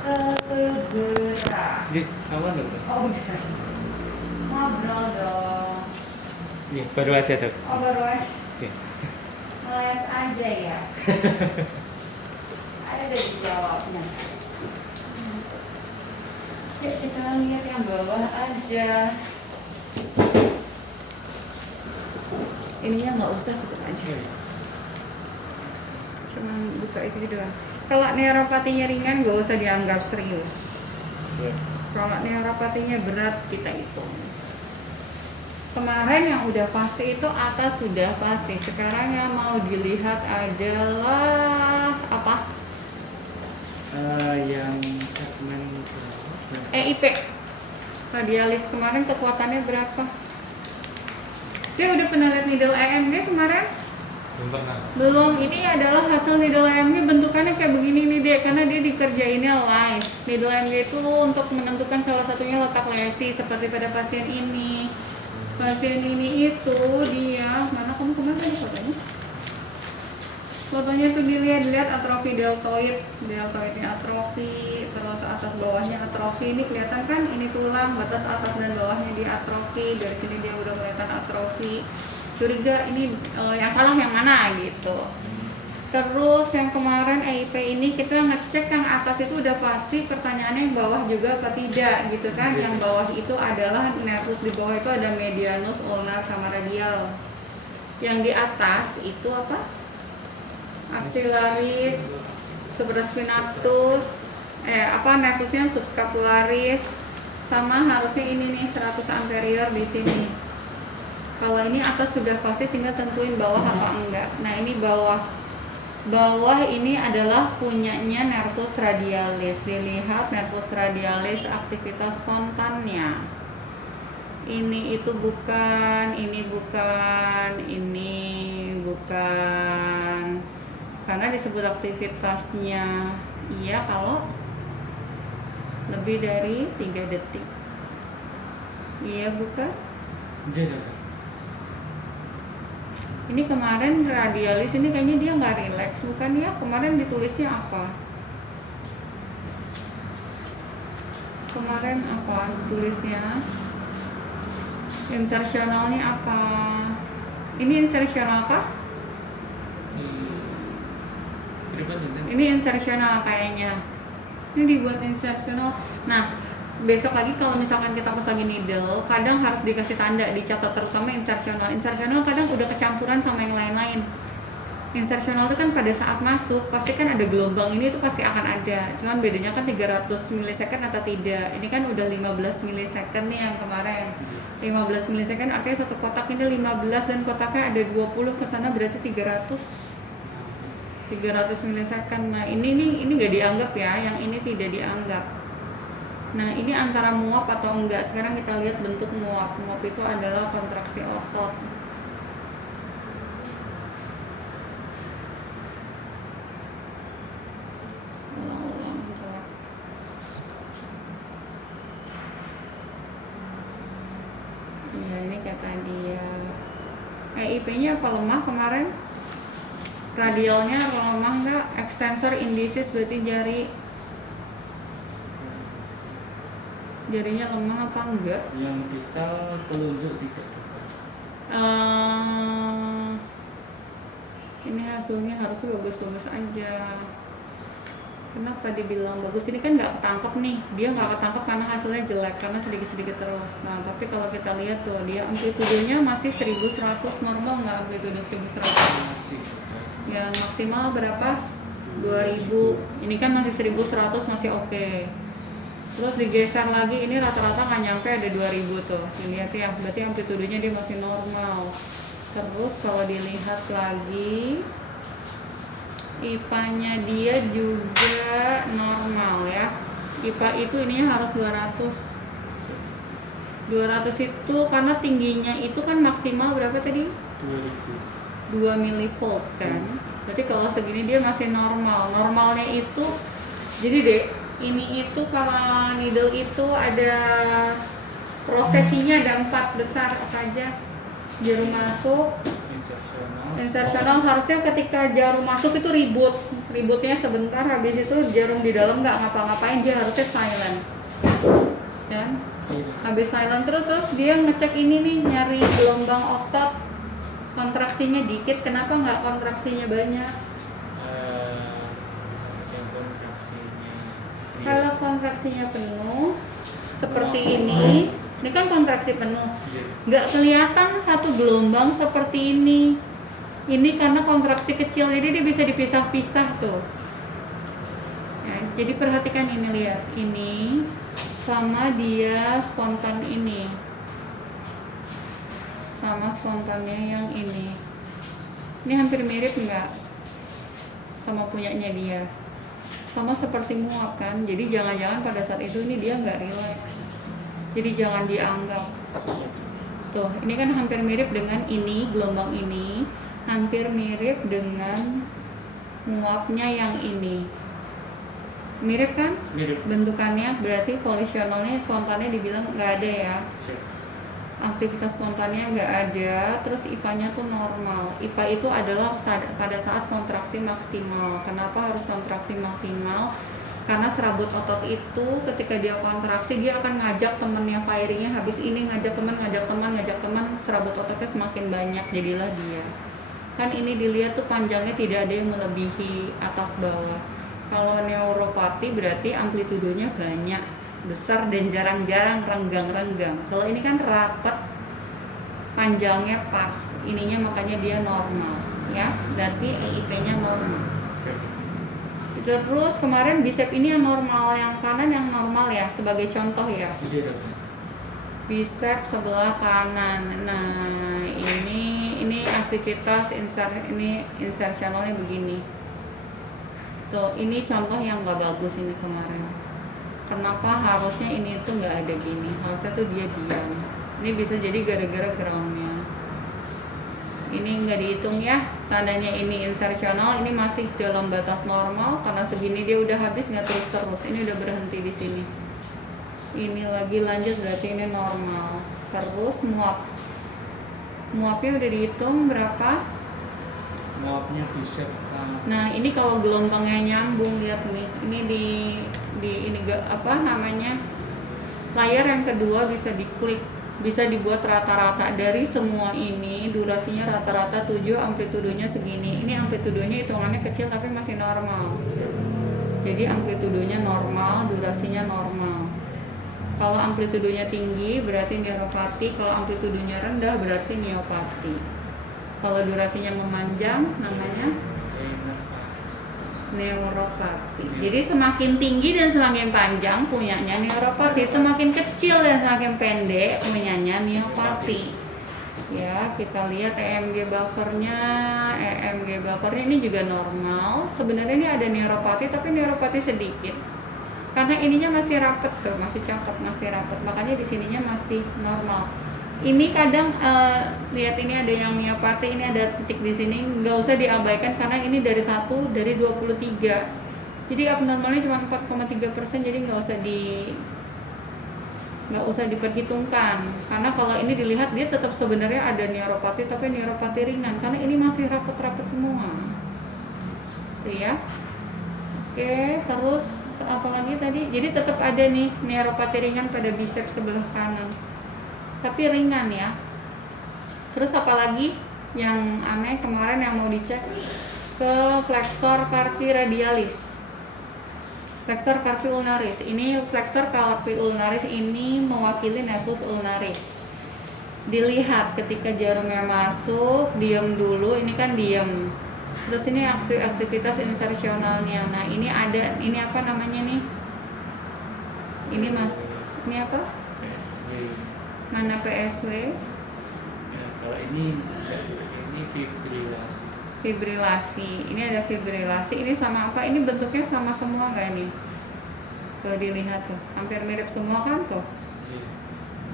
Segera. Jadi sama dong. Oh udah. Ngobrol dong. Iya, baru aja dok. Oh baru aja. Iya. Ngeles aja ya. Ada dari jawabnya. Yuk kita lihat yang bawah aja. Ininya nggak usah, tutup aja. Cuman buka itu doang. Kalau neuropatinya ringan gak usah dianggap serius. Iya. Kalau neuropatinya berat kita hitung. Kemarin yang udah pasti itu atas sudah pasti. Sekarang yang mau dilihat adalah apa? Yang segmen EIP. Radialis kemarin kekuatannya berapa? Dia udah pernah lihat needle EMG kemarin? belum pernah. Belum, ini adalah hasil needle EMG bentukannya kayak begini nih dek, karena dia dikerjainnya live. Needle EMG itu untuk menentukan salah satunya letak lesi seperti pada pasien ini. Pasien ini itu dia, mana kamu kemana tadi fotonya? Fotonya tuh dilihat atrofi deltoid, deltoidnya atrofi, terus atas bawahnya atrofi. Ini kelihatan kan, ini tulang, batas atas dan bawahnya di atrofi. Dari sini dia udah kelihatan atrofi. Curiga ini yang salah yang mana gitu. Terus yang kemarin EIP ini kita ngecek yang atas itu udah pasti, pertanyaannya yang bawah juga apa tidak gitu kan. Yang bawah itu adalah nervus, di bawah itu ada medianus, ulnar sama radial. Yang di atas itu apa? Axillaris, supraspinatus, nervusnya subscapularis, sama harusnya ini nih 100 anterior di sini. Kalau ini atas sudah pasti, tinggal tentuin bawah apa enggak. Nah ini bawah ini adalah punyanya nervus radialis. Dilihat nervus radialis aktivitas spontannya. Ini itu bukan, ini bukan, ini bukan. Karena disebut aktivitasnya iya kalau lebih dari 3 detik. Iya bukan? Jadi Ini kemarin radialis ini kayaknya dia nggak rileks, bukan ya? Kemarin ditulisnya apa? Kemarin apa tulisnya? Insersionalnya apa? Ini insersional kah? Ini insersional kayaknya. Ini dibuat insersional. Nah, besok lagi kalau misalkan kita pas lagi needle, kadang harus dikasih tanda, dicatat terutama insersional. Insersional kadang udah kecampuran sama yang lain-lain. Insersional itu kan pada saat masuk pasti kan ada gelombang, ini tuh pasti akan ada. Cuman bedanya kan 300 milisecond atau tidak. Ini kan udah 15 milisecond nih yang kemarin. 15 milisecond artinya satu kotak ini 15 dan kotaknya ada 20 ke sana berarti 300 milisecond. Nah, ini nggak dianggap ya, yang ini tidak dianggap. Nah, ini antara muap atau enggak. Sekarang kita lihat bentuk muap. Muap itu adalah kontraksi otot. Ya, ini kata dia. EIP-nya apa lemah kemarin? Radialnya lemah enggak? Extensor indicis berarti jarinya lemah apa enggak? yang distal telunjuk tidak. Ini hasilnya harusnya bagus-bagus aja. Kenapa dibilang bagus? Ini kan nggak ketangkep nih. Dia nggak ketangkep karena hasilnya jelek, karena sedikit-sedikit terus. Nah, tapi kalau kita lihat tuh, dia amplitudenya masih 1100, normal nggak amplitude 1100? Yang maksimal berapa? 2000. Ini kan masih 1100, masih oke. Terus digeser lagi, ini rata-rata nggak nyampe ada 2000 tuh. Dilihat ya, berarti amplitudenya dia masih normal. Terus kalau dilihat lagi, IPA-nya dia juga normal ya. IPA itu ininya harus 200. 200 itu karena tingginya itu kan maksimal berapa tadi? 2 milivolt kan. Jadi kalau segini dia masih normal. Normalnya itu, jadi deh, ini itu kalau needle itu ada prosesinya, ada 4 besar apa aja. Jarum masuk, Insertional harusnya ketika jarum masuk itu ributnya sebentar, habis itu jarum di dalam nggak ngapa-ngapain, dia harusnya silent ya. Habis silent terus dia ngecek ini nih, nyari gelombang otot kontraksinya dikit, kenapa nggak kontraksinya banyak? Yang kontraksinya. Kalau kontraksinya penuh seperti ini kan kontraksi penuh, nggak kelihatan satu gelombang seperti ini. Ini karena kontraksi kecil, jadi dia bisa dipisah-pisah tuh ya. Jadi perhatikan ini, lihat ini sama dia spontan ini sama spontannya yang ini hampir mirip nggak sama punyanya dia, sama seperti muap kan. Jadi jangan-jangan pada saat itu ini dia nggak rileks, jadi jangan dianggap tuh. Ini kan hampir mirip dengan ini, gelombang ini hampir mirip dengan muapnya yang ini, mirip kan? Mirip. Bentukannya, berarti volisionalnya spontannya dibilang nggak ada ya, aktivitas spontannya nggak ada. Terus IPA-nya tuh normal. IPA itu adalah pada saat kontraksi maksimal. Kenapa harus kontraksi maksimal? Karena serabut otot itu ketika dia kontraksi, dia akan ngajak temennya firingnya, habis ini ngajak teman, serabut ototnya semakin banyak, jadilah dia. Kan ini dilihat tuh panjangnya tidak ada yang melebihi atas bawah. Kalau neuropati berarti amplitudonya banyak, besar, dan jarang-jarang renggang-renggang. Kalau ini kan rapat, panjangnya pas, ininya makanya dia normal ya, berarti EIP-nya normal. Terus kemarin bicep ini yang normal, yang kanan yang normal ya, sebagai contoh ya. Bicep sebelah kanan. Nah, ini aktivitas insertionalnya begini. Tuh, ini contoh yang nggak bagus ini kemarin. Kenapa harusnya ini tuh nggak ada gini? Harusnya tuh dia diam. Ini bisa jadi gara-gara groundnya. Ini nggak dihitung ya. Seandainya ini insertional, ini masih dalam batas normal, karena segini dia udah habis, nggak terus. Ini udah berhenti di sini. Ini lagi lanjut, berarti ini normal. Terus muapnya udah dihitung berapa? Muapnya bisa. Nah, ini kalau gelombangnya nyambung, lihat nih. Ini di ini apa namanya? Layar yang kedua bisa diklik. Bisa dibuat rata-rata dari semua ini, durasinya rata-rata 7, amplitudonya segini. Ini amplitudonya hitungannya kecil tapi masih normal. Jadi amplitudonya normal, durasinya normal. Kalau amplitudonya tinggi berarti neuropati, kalau amplitudonya rendah berarti miopati. Kalau durasinya memanjang namanya neuropati. Jadi semakin tinggi dan semakin panjang punyanya neuropati, semakin kecil dan semakin pendek punyanya miopati. Ya, kita lihat EMG buffernya ini juga normal. Sebenarnya ini ada neuropati, tapi neuropati sedikit. Karena ininya masih rapet tuh, masih cakep, masih rapet. Makanya di sininya masih normal. Ini kadang lihat ini ada yang miopati, ini ada titik di sini, nggak usah diabaikan karena ini dari 1 dari 23. Jadi abnormalnya cuma 4,3%, jadi nggak usah diperhitungkan. Karena kalau ini dilihat dia tetap sebenarnya ada neuropati, tapi neuropati ringan karena ini masih rapet-rapet semua. Tuh ya. Oke, terus apa lagi tadi? Jadi tetap ada nih neuropati ringan pada biceps sebelah kanan, tapi ringan ya. Terus apalagi yang aneh kemarin yang mau dicek ke flexor carpi radialis, flexor carpi ulnaris. Ini flexor carpi ulnaris ini mewakili nervus ulnaris. Dilihat ketika jarumnya masuk, diam dulu, ini kan diam. Terus ini aktivitas insersionalnya. Nah, ini ada, ini apa namanya nih? Ini ini apa? Mana PSW? Ya, kalau ini fibrilasi. Ini ada fibrilasi. Ini sama apa? Ini bentuknya sama semua nggak ini? Tuh dilihat tuh, hampir mirip semua kan tuh.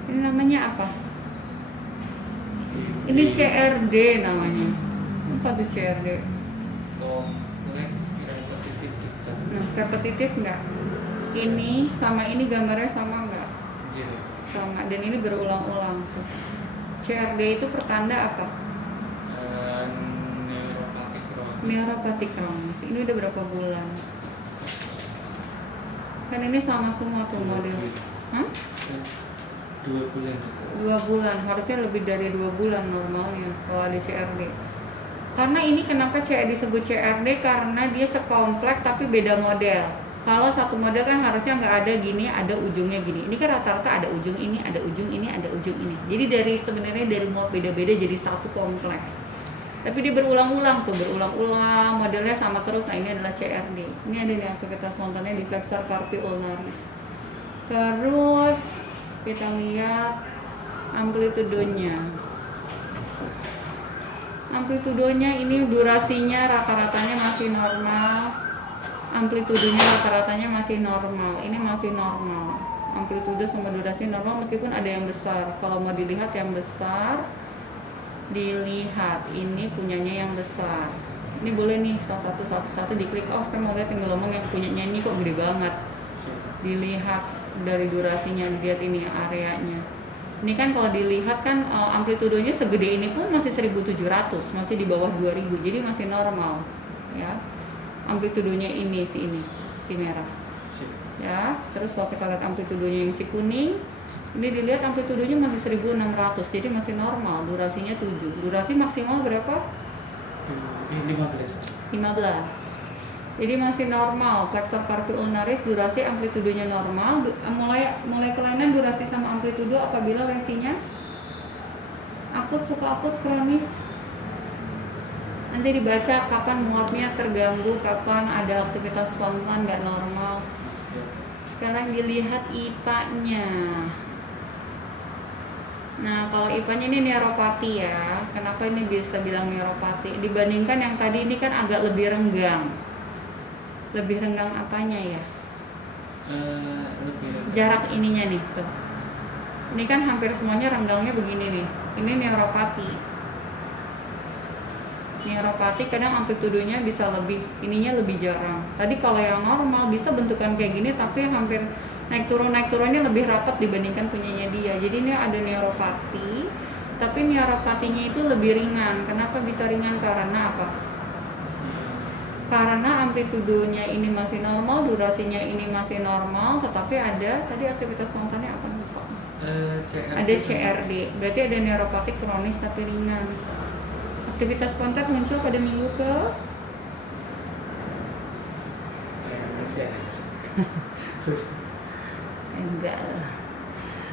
Ini namanya apa? Ini CRD namanya. Apa tuh CRD? Nah, repetitif nggak? Ini sama ini gambarnya sama nggak? Sama, dan ini berulang-ulang tuh. CRD itu pertanda apa? neuropathic kronis. Ini udah berapa bulan? Kan ini sama semua tuh model. Hah? 2 bulan. 2 bulan, harusnya lebih dari 2 bulan normalnya kalau ada CRD. Karena ini kenapa disebut CRD, karena dia sekomplek tapi beda model. Kalau satu model kan harusnya nggak ada gini, ada ujungnya gini. Ini kan rata-rata ada ujung ini, ada ujung ini, ada ujung ini. Jadi sebenarnya dari mau beda-beda jadi satu kompleks. Tapi dia berulang-ulang modelnya sama terus. Nah, ini adalah CRD. Ini ada nih aktivitas spontannya di flexor carpi ulnaris. Terus kita lihat amplitudonya. Amplitudonya ini durasinya rata-ratanya masih normal. Amplitudonya rata-ratanya masih normal. Ini masih normal. Amplitudo sama durasi normal meskipun ada yang besar. Kalau mau dilihat yang besar, dilihat ini punyanya yang besar. Ini boleh nih satu-satu diklik. Oh, saya mau lihat yang ngomong yang punyanya ini kok gede banget. Dilihat dari durasinya, dilihat ini areanya. Ini kan kalau dilihat kan amplitudonya segede ini pun masih 1700, masih di bawah 2000, jadi masih normal ya. Amplitudonya ini si merah ya. Terus kalau kita lihat amplitudonya yang si kuning, ini dilihat amplitudonya masih 1600, jadi masih normal. Durasinya 7. Durasi maksimal berapa? 15. Jadi masih normal. Flexor carpi ulnaris durasi amplitudonya normal. Mulai kelainan durasi sama amplitudo apabila lesinya akut, suka akut, kronis. Nanti dibaca kapan muapnya terganggu, kapan ada aktivitas spontan nggak normal. Sekarang dilihat IPA-nya. Nah, kalau IPA-nya ini neuropati ya. Kenapa ini bisa bilang neuropati? Dibandingkan yang tadi ini kan agak lebih renggang. Lebih renggang apanya ya? Jarak ininya nih tuh. Ini kan hampir semuanya renggangnya begini nih. Ini neuropati. Neuropati kadang amplitudonya bisa lebih, ininya lebih jarang. Tadi kalau yang normal bisa bentukan kayak gini tapi hampir naik turunnya lebih rapat dibandingkan punyanya dia. Jadi ini ada neuropati, tapi neuropatinya itu lebih ringan. Kenapa bisa ringan? Karena apa? Karena amplitudonya ini masih normal, durasinya ini masih normal, tetapi ada tadi aktivitas spontannya apa nih Pak? Ada CRD, berarti ada neuropatik kronis tapi ringan. Aktivitas spontan muncul pada minggu ke enggak lah.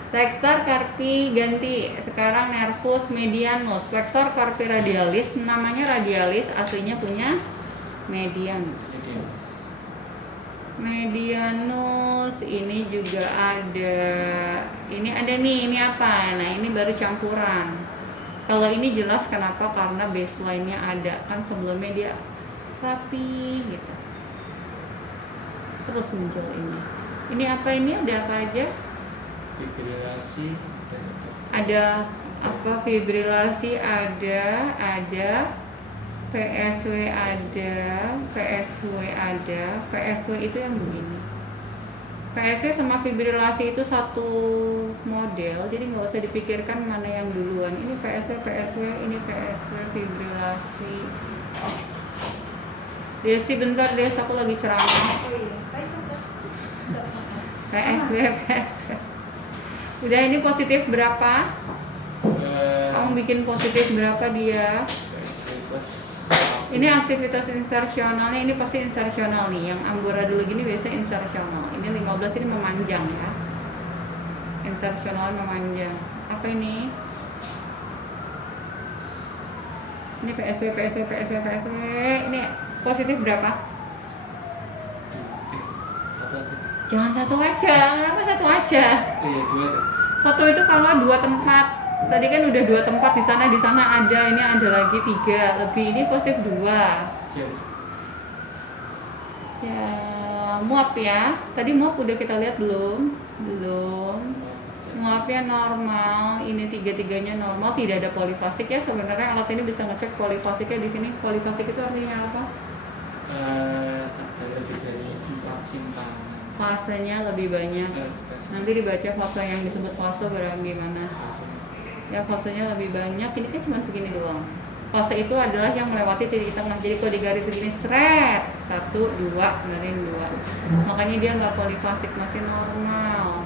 Flexor carpi ganti, sekarang nervus medianus. Flexor carpi radialis, namanya radialis, aslinya punya medianus. Medianus ini juga ada. Ini ada nih, ini apa? Nah, ini baru campuran. Kalau ini jelas kenapa? Karena baseline-nya ada. Kan sebelumnya dia rapi gitu. Terus muncul ini. Ini apa ini? Ada apa aja? Fibrilasi. Ada apa? Fibrilasi ada PSW ada, PSW itu yang begini. PSW sama fibrilasi itu satu model, jadi nggak usah dipikirkan mana yang duluan. Ini PSW, ini PSW, fibrilasi. Desi bentar, Des, aku lagi ceramah. PSW. Udah, ini positif berapa? Kamu bikin positif berapa dia? Ini aktivitas insersionalnya, ini pasti insersional nih. Yang amburadul gini biasa insersional. Ini 15, ini memanjang ya. Insersional memanjang. Apa ini? Ini PSW. Ini positif berapa? Satu aja. Jangan satu aja. Kenapa satu aja? Iya, 2. Satu itu kalau 2 tempat. Tadi kan udah 2 tempat, di sana ada, ini ada lagi 3 lebih. Ini positif 2. Ya, muap ya. Tadi muap udah kita lihat belum? Muapnya normal. Ini 3-3-nya normal, tidak ada polifasik ya. Sebenarnya alat ini bisa ngecek polifasiknya di sini. Polifasik itu artinya apa? Ada lebih dari 4 simpangan. Fasenya lebih banyak. Nanti dibaca fase yang disebut fase gimana. Ya, fasenya lebih banyak. Ini kan cuma segini doang. Fase itu adalah yang melewati titik tengah. Jadi kalau digaris segini seret 1, 2, garis 2. Makanya dia nggak polifasik, masih normal.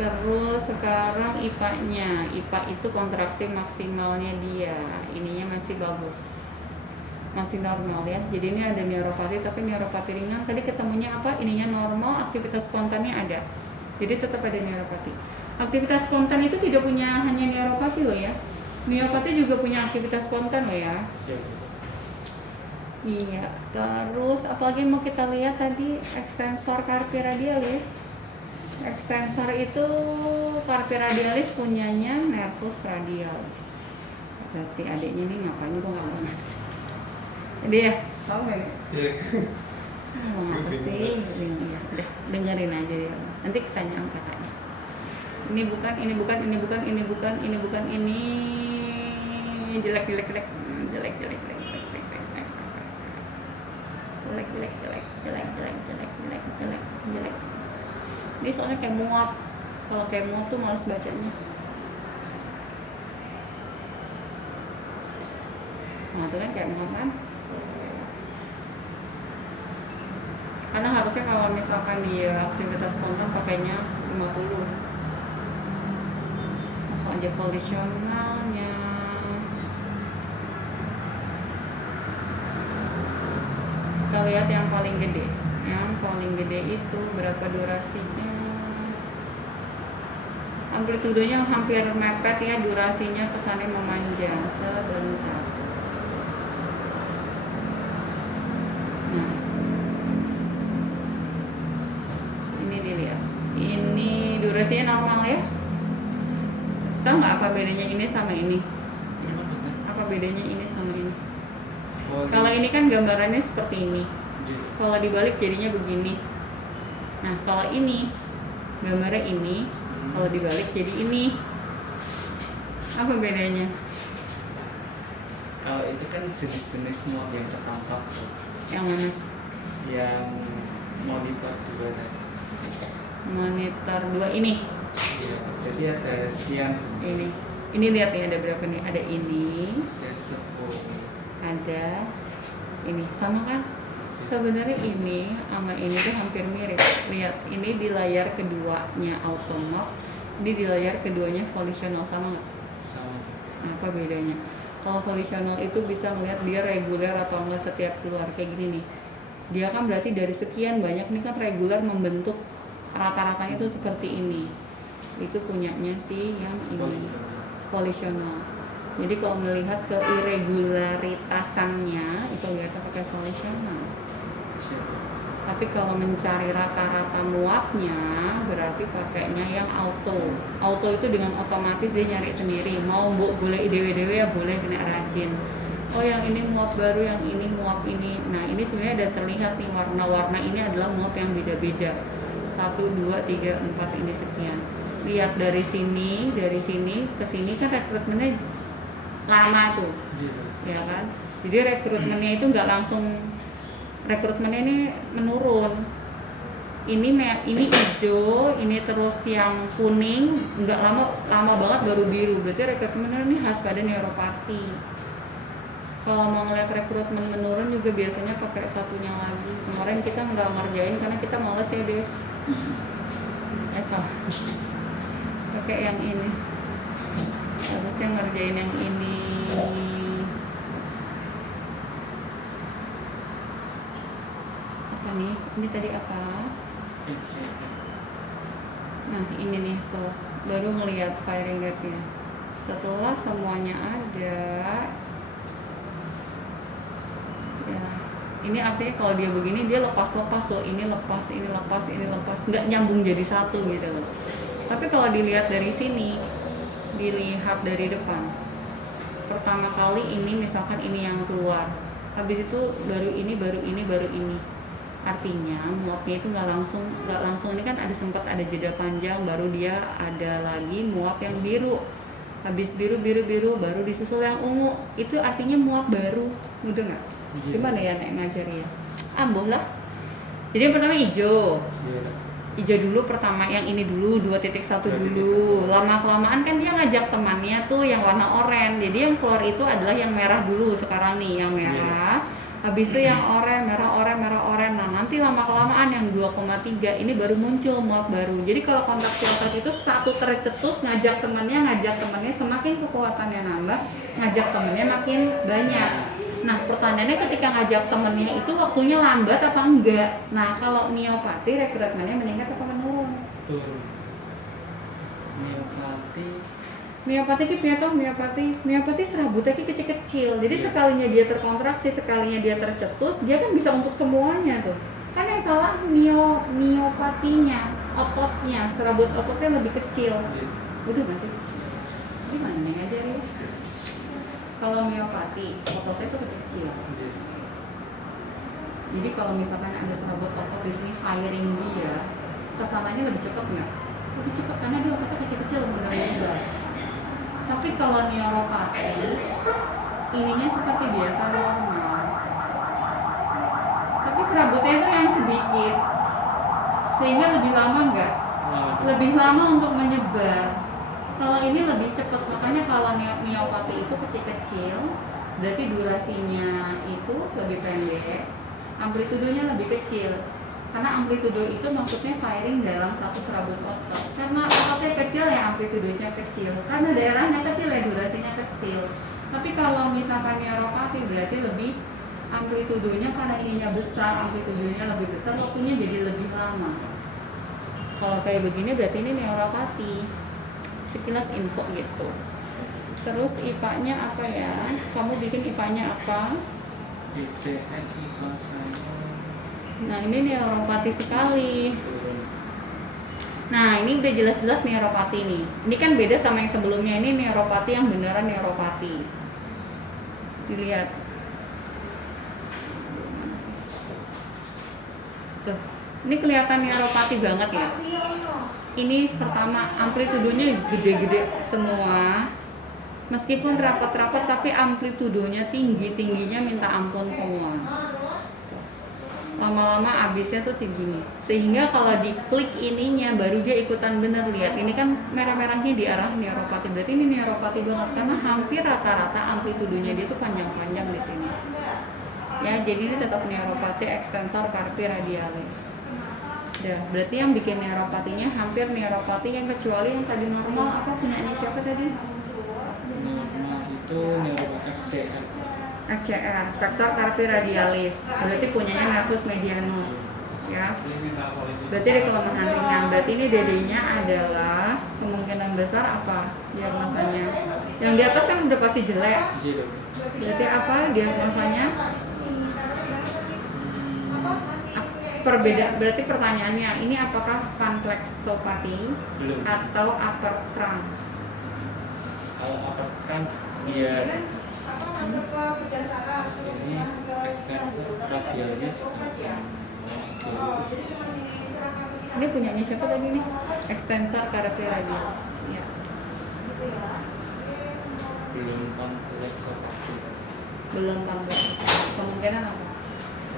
Terus sekarang IPA-nya, IPA itu kontraksi maksimalnya dia, ininya masih bagus, masih normal ya. Jadi ini ada neuropati, tapi neuropati ringan. Tadi ketemunya apa? Ininya normal, aktivitas spontannya ada. Jadi tetap ada neuropati. Aktivitas spontan itu tidak punya hanya neuropati loh ya. Miopati juga punya aktivitas spontan loh ya. Iya. Terus apalagi mau kita lihat tadi ekstensor carpi radialis. Ekstensor itu carpi radialis punyanya nervus radialis. Terus si adiknya nih ngapain tuh nggak banget. Jadi ya, tahu nggak nih? Iya. Mau apa sih? Iya, deh dengerin aja ya. Nanti tanya angkatannya. Ini bukan, ini bukan, ini bukan, ini bukan, ini bukan, ini jelek, jelek, jelek, jelek, jelek, jelek, jelek, jelek, jelek, jelek, jelek, jelek, jelek, jelek, jelek, jelek, jelek. Ini soalnya kayak muap. Kalau kayak muap tuh males bacanya. Nah itu kan kayak muap kan. Karena harusnya kalau misalkan dia aktivitas spontan pakainya 50. Masuk aja volisionalnya. Kita lihat yang paling gede. Yang paling gede itu berapa durasinya? Amplitudenya hampir mepet ya, durasinya kesannya memanjang sebentar. Nah, ini dilihat. Ini durasinya normal ya. Tahu nggak apa bedanya ini sama ini? Ini maksudnya? Apa bedanya ini sama ini? Oh, Kalau ini kan gambarannya seperti ini. Iya. Kalau dibalik jadinya begini. Nah, kalau ini gambarnya ini, kalau dibalik jadi ini. Apa bedanya? Kalau itu kan jenis-jenis muap yang tertangkap tuh. Yang mana? Yang monitor juga tadi. Monitor 2 ini. Iya. Jadi ada sekian Ini. Ini lihat nih ada berapa nih? Ada ini, ada 10. ada ini. Sama kan? Sebenarnya ini sama ini tuh hampir mirip. Lihat, ini di layar keduanya automop, ini di layar keduanya volisional, sama nggak? Sama. Nah, apa bedanya? Kalau volisional itu bisa melihat dia reguler atau enggak setiap keluar kayak gini nih. Dia kan berarti dari sekian banyak nih kan reguler membentuk rata-ratanya itu seperti ini. Itu punyanya sih yang ini volisional. Jadi kalau melihat ke irregularitasannya itu lihatnya pakai volisional. Tapi kalau mencari rata-rata muapnya berarti pakainya yang auto. Auto itu dengan otomatis dia nyari sendiri. Mau boleh dewe-dewe ya boleh, kena rajin. Oh yang ini muap baru, yang ini muap ini. Nah ini sebenarnya ada terlihat nih warna-warna ini adalah muap yang beda-beda. 1, 2, 3, 4 ini sekian. Lihat dari sini ke sini kan rekrutmennya lama tuh, ya kan? Jadi rekrutmennya itu nggak langsung, rekrutmennya ini menurun. Ini hijau, ini terus yang kuning, nggak lama banget baru biru. Berarti rekrutmennya ini khas pada neuropati. Kalau mau ngeliat rekrutmen menurun juga biasanya pakai satunya lagi. Kemarin kita nggak ngerjain karena kita males ya Des. Pakai yang ini. Harusnya ngerjain yang ini. Apa nih? Ini tadi apa? Nah ini nih tuh baru ngelihat firing rate-nya. Setelah semuanya ada, ya ini artinya kalau dia begini dia lepas-lepas tuh, ini lepas, ini lepas, ini lepas, nggak nyambung jadi satu gitu loh. Tapi kalau dilihat dari sini, dilihat dari depan, pertama kali ini misalkan ini yang keluar, habis itu baru ini, baru ini, baru ini. Artinya muapnya itu nggak langsung ini kan ada sempat ada jeda panjang, baru dia ada lagi muap yang biru. Habis biru baru disusul yang ungu. Itu artinya muap baru. Mudah nggak? Gimana ya nek ngajari ya? Ambuh lah. Jadi yang pertama hijau. hijau dulu pertama, yang ini dulu 2.1 dulu. Lama-kelamaan kan dia ngajak temannya tuh yang warna oranye. Jadi yang keluar itu adalah yang merah dulu sekarang nih, yang merah. Habis itu yang oranye, merah, oranye, merah, oranye. Nah, nanti lama-kelamaan yang 2,3 ini baru muncul mode baru. Jadi kalau kontak filter itu satu tercetus ngajak temannya, semakin kekuatannya nambah, ngajak temannya makin banyak. Nah, pertanyaannya ketika ngajak temennya itu waktunya lambat apa enggak? Nah, kalau miopati rekrutmennya meningkat apa menurun? Turun. Miopati. Miopati ki piye toh miopati serabutnya ki kecil-kecil. Jadi sekalinya dia terkontraksi, sekalinya dia tercetus, dia kan bisa untuk semuanya tuh. Kan yang salah miopatinya, ototnya, serabut ototnya lebih kecil. Udah nggak sih? Gimana nih ngajarin? Kalau miopati, ototnya itu kecil-kecil. Jadi kalau misalkan ada serabut otot di sini firing dia, kesananya lebih cepat nggak? Lebih cepat karena dia ototnya kecil-kecil mudah-mudah. Tapi kalau neuropati, ininya seperti biasa normal. Tapi serabutnya itu yang sedikit, sehingga lebih lama nggak? Lebih lama untuk menyebar. Kalau ini lebih cepat, makanya kalau miopati itu kecil-kecil, berarti durasinya itu lebih pendek, amplitudenya lebih kecil. Karena amplitudo itu maksudnya firing dalam satu serabut otot. Karena ototnya kecil ya amplitudenya kecil. Karena daerahnya kecil ya durasinya kecil. Tapi kalau misalkan neuropati berarti lebih amplitudonya karena ininya besar, amplitudonya lebih besar, waktunya jadi lebih lama. Kalau kayak begini berarti ini neuropati. Sekilas info gitu. Terus IPA-nya apa ya? Kamu bikin IPA-nya apa? ICN IPA saya. Nah, ini neuropati sekali. Nah, ini udah jelas-jelas neuropati nih. Ini kan beda sama yang sebelumnya, ini neuropati yang beneran neuropati. Dilihat. Tuh, ini kelihatan neuropati banget ya. Ini pertama amplitudonya gede-gede semua. Meskipun rapat-rapat tapi amplitudonya tinggi-tingginya minta ampun semua. Lama-lama abisnya tuh tinggi nih. Sehingga kalau diklik ininya baru dia ikutan bener. Lihat ini kan merah-merahnya di arah neuropati. Berarti ini neuropati banget karena hampir rata-rata amplitudonya dia tuh panjang-panjang di sini. Ya, jadi ini tetap neuropati extensor carpi radialis. Ya, berarti yang bikin neuropatinya hampir neuropati yang kecuali yang tadi normal apa punyanya siapa tadi? Normal itu neuropati FCR. FCR, vector carpi radialis. Berarti punyanya nervus medianus. Ya. Berarti ada kelemahan ringan. Berarti ini DD-nya adalah kemungkinan besar apa diagnosanya? Yang di atas kan udah pasti jelek. Berarti apa diagnosanya? Berarti pertanyaannya ini apakah panplexopati atau upper trunk? Kalau upper trunk dia ini extensor radialis. Ini punyanya siapa tadi nih? Extensor carpi radialis. Ya. Belum panplexopati. Belum panplex. Kemungkinan apa?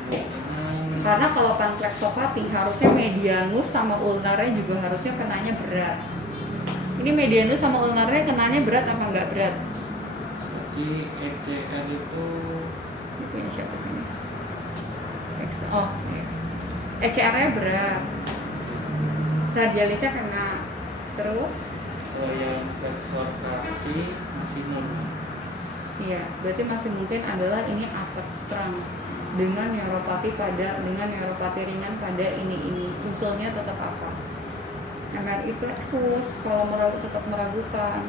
Kemungkinan Karena kalau panplexopati harusnya medianus sama ulnarnya juga harusnya kenanya berat. Ini medianus sama ulnarnya kenanya berat apa enggak berat? di ECR itu Ini punya siapa sini? Oh, ya. ECR-nya berat. Radialisnya kena. Terus? kalau yang flexor kaki masih normal. Iya, berarti masih mungkin adalah ini upper trunk dengan neuropati ringan pada ini usulnya tetap apa? MRI plexus kalau tetap meragukan.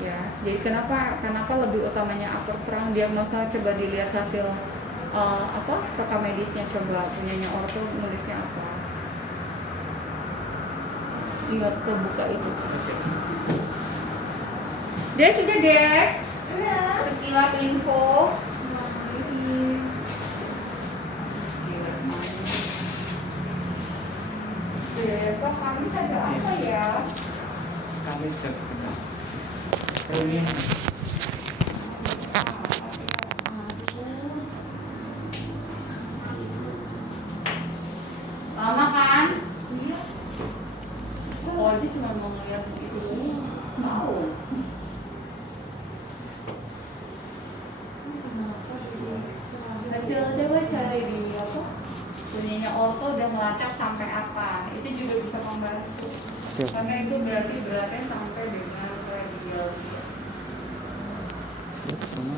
Ya, jadi kenapa lebih utamanya upper trunk? Diagnosa coba dilihat hasil rekam medisnya, coba punyanya orto nulisnya apa? Lihat kebuka itu. Des sudah Des. Sekilas info. Besok Kamis ada apa ya? Kami sudah benar. Ini Oke. Karena itu berarti beratnya sampai dengan radial. Siap sama.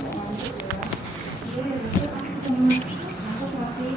Iya, itu aku masih